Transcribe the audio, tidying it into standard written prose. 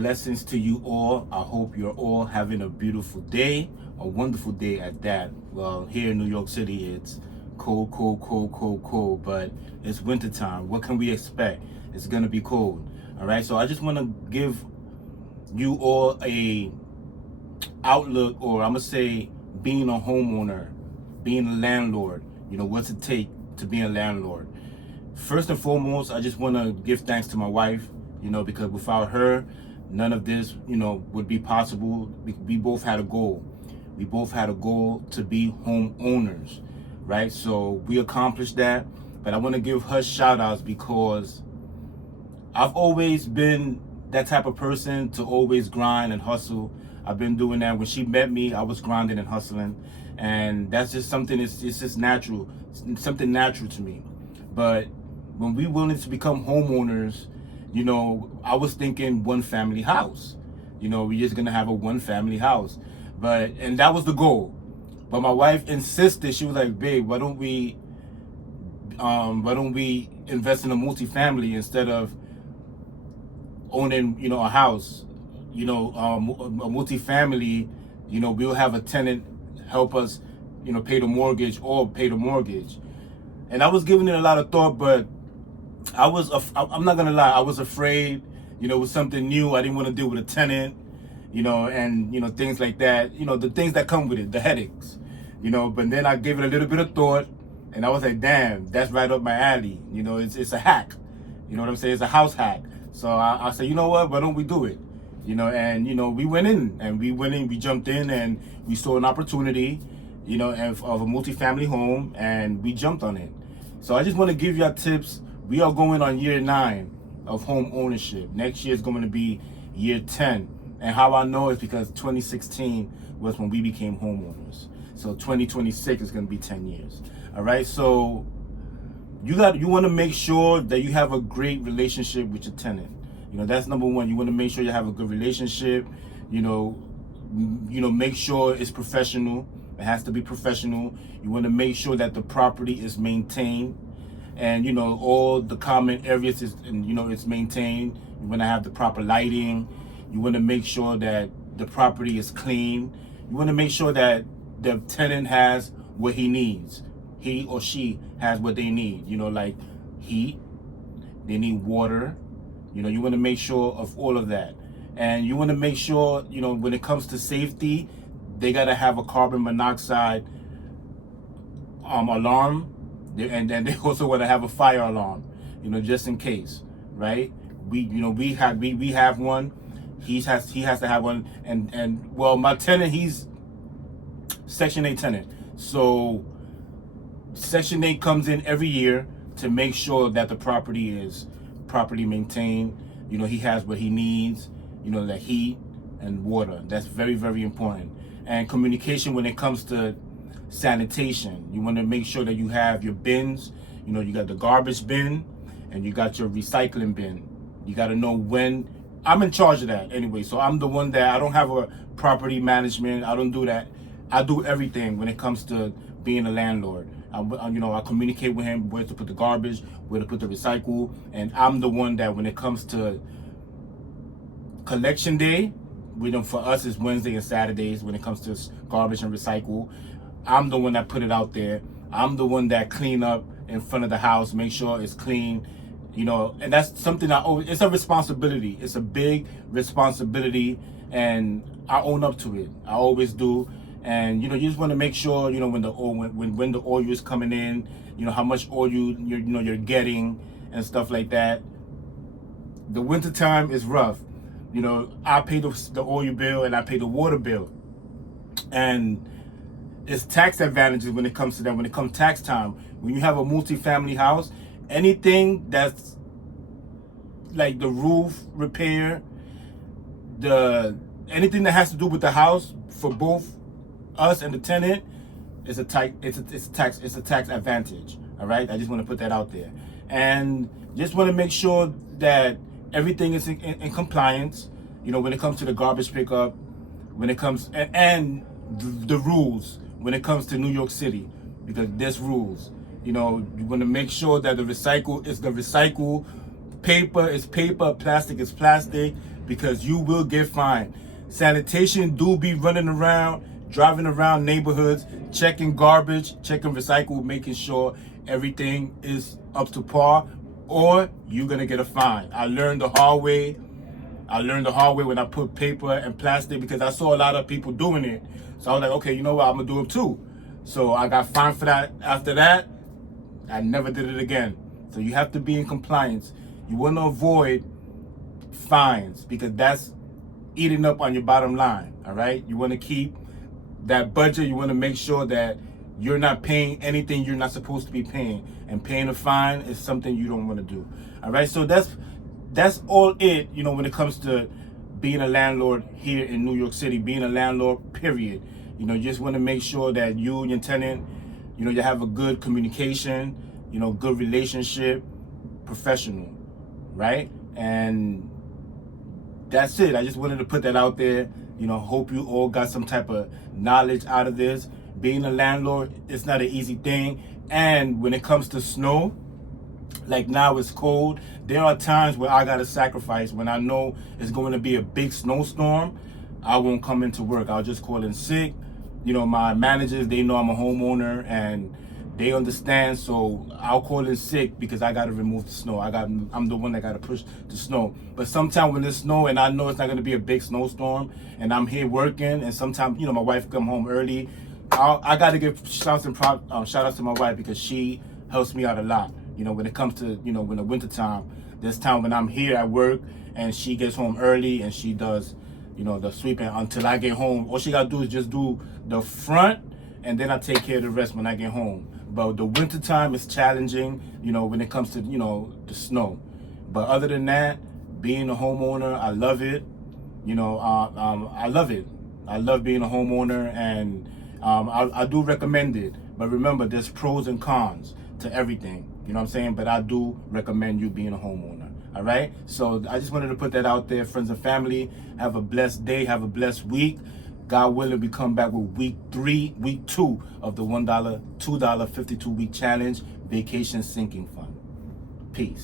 Blessings to you all. I hope you're all having a beautiful day, a wonderful day at that. Well, here in New York City, it's cold, cold, but it's wintertime. What can we expect? It's gonna be cold. All right, so I just want to give you all a outlook, or I'm gonna say being a homeowner, being a landlord. What's it take to be a landlord? First and foremost, I just want to give thanks to my wife, because without her, none of this, would be possible. We both had a goal. We both had a goal to be homeowners, right? So we accomplished that. But I want to give her shout outs because I've always been that type of person to always grind and hustle. I've been doing that. When she met me, I was grinding and hustling. And that's just something, it's just natural. It's something natural to me. But when we wanted to become homeowners, I was thinking one family house. We're just gonna have a one family house. And that was the goal. But my wife insisted. She was like, babe, why don't we invest in a multifamily instead of owning, a house? A multifamily, we'll have a tenant help us, pay the mortgage or pay the mortgage. And I was giving it a lot of thought, but I'm not gonna lie, I was afraid, it was something new. I didn't want to deal with a tenant, and things like that, the things that come with it, the headaches, but then I gave it a little bit of thought, and I was like, damn, that's right up my alley. It's a hack, you know what I'm saying? It's a house hack. So I said, you know what, why don't we do it? And we went in, we jumped in, and we saw an opportunity, of a multifamily home, and we jumped on it. So I just want to give you tips. We are going on year 9 of home ownership. Next year is going to be year 10. And how I know is because 2016 was when we became homeowners. So 2026 is going to be 10 years. All right. So you want to make sure that you have a great relationship with your tenant. That's number one. You want to make sure you have a good relationship. Make sure it's professional. It has to be professional. You want to make sure that the property is maintained. And all the common areas it's maintained. You want to have the proper lighting. You want to make sure that the property is clean. You want to make sure that the tenant has what he needs. He or she has what they need. Like heat, they need water. You want to make sure of all of that. And you want to make sure, when it comes to safety, they got to have a carbon monoxide alarm. And then they also want to have a fire alarm, just in case, right? We have one. He has to have one. And well, my tenant, he's Section 8 tenant. So Section 8 comes in every year to make sure that the property is properly maintained. He has what he needs, the heat and water. That's very, very important. And communication when it comes to sanitation. You want to make sure that you have your bins. You got the garbage bin and you got your recycling bin. You got to know when. I'm in charge of that anyway. So I'm the one that I don't have a property management. I don't do that. I do everything when it comes to being a landlord. I communicate with him where to put the garbage, where to put the recycle, and I'm the one that when it comes to collection day, for us it's Wednesday and Saturdays when it comes to garbage and recycle. I'm the one that put it out there. I'm the one that clean up in front of the house, make sure it's clean, and that's something it's a responsibility. It's a big responsibility, and I own up to it. I always do. And you just want to make sure when the oil is coming in, how much oil you're getting and stuff like that. The winter time is rough. I pay the oil bill and I pay the water bill, and it's tax advantages when it comes to that. When it comes tax time, when you have a multi-family house, anything that's like the roof repair, anything that has to do with the house for both us and the tenant, it's a tax advantage. All right, I just want to put that out there, and just want to make sure that everything is in compliance. When it comes to the garbage pickup, when it comes and the rules when it comes to New York City, because there's rules. You want to make sure that the recycle is the recycle, paper is paper, plastic is plastic, because you will get fined. Sanitation do be running around, driving around neighborhoods, checking garbage, checking recycle, making sure everything is up to par, or you're gonna get a fine. I learned the hard way. When I put paper and plastic, because I saw a lot of people doing it. So I was like, okay, you know what, I'm gonna do it too. So I got fined for that. After that, I never did it again. So you have to be in compliance. You want to avoid fines, because that's eating up on your bottom line. All right, you want to keep that budget. You want to make sure that you're not paying anything you're not supposed to be paying, and paying a fine is something you don't want to do. All right, so that's all it, when it comes to being a landlord here in New York City, being a landlord, period. You just want to make sure that you and your tenant, you have a good communication, good relationship, professional, right? And that's it. I just wanted to put that out there. Hope you all got some type of knowledge out of this. Being a landlord, it's not an easy thing. And when it comes to snow, like now it's cold, there are times where I gotta sacrifice. When I know it's going to be a big snowstorm, I won't come into work. I'll just call in sick. My managers, they know I'm a homeowner and they understand, so I'll call in sick because I gotta remove the snow. I'm the one that gotta push the snow. But sometimes when there's snow and I know it's not gonna be a big snowstorm and I'm here working, and sometimes my wife come home early, I gotta give shout outs to my wife, because she helps me out a lot. When it comes to when the winter time, there's time when I'm here at work and she gets home early and she does the sweeping until I get home. All she gotta do is just do the front, and then I take care of the rest when I get home. But the winter time is challenging, when it comes to the snow. But other than that, being a homeowner, I love it. I love it. I love being a homeowner, and I do recommend it. But remember, there's pros and cons to everything. You know what I'm saying? But I do recommend you being a homeowner. All right? So I just wanted to put that out there. Friends and family, have a blessed day. Have a blessed week. God willing, we come back with week 2 of the $1, $2, 52-week challenge, Vacation Sinking Fund. Peace.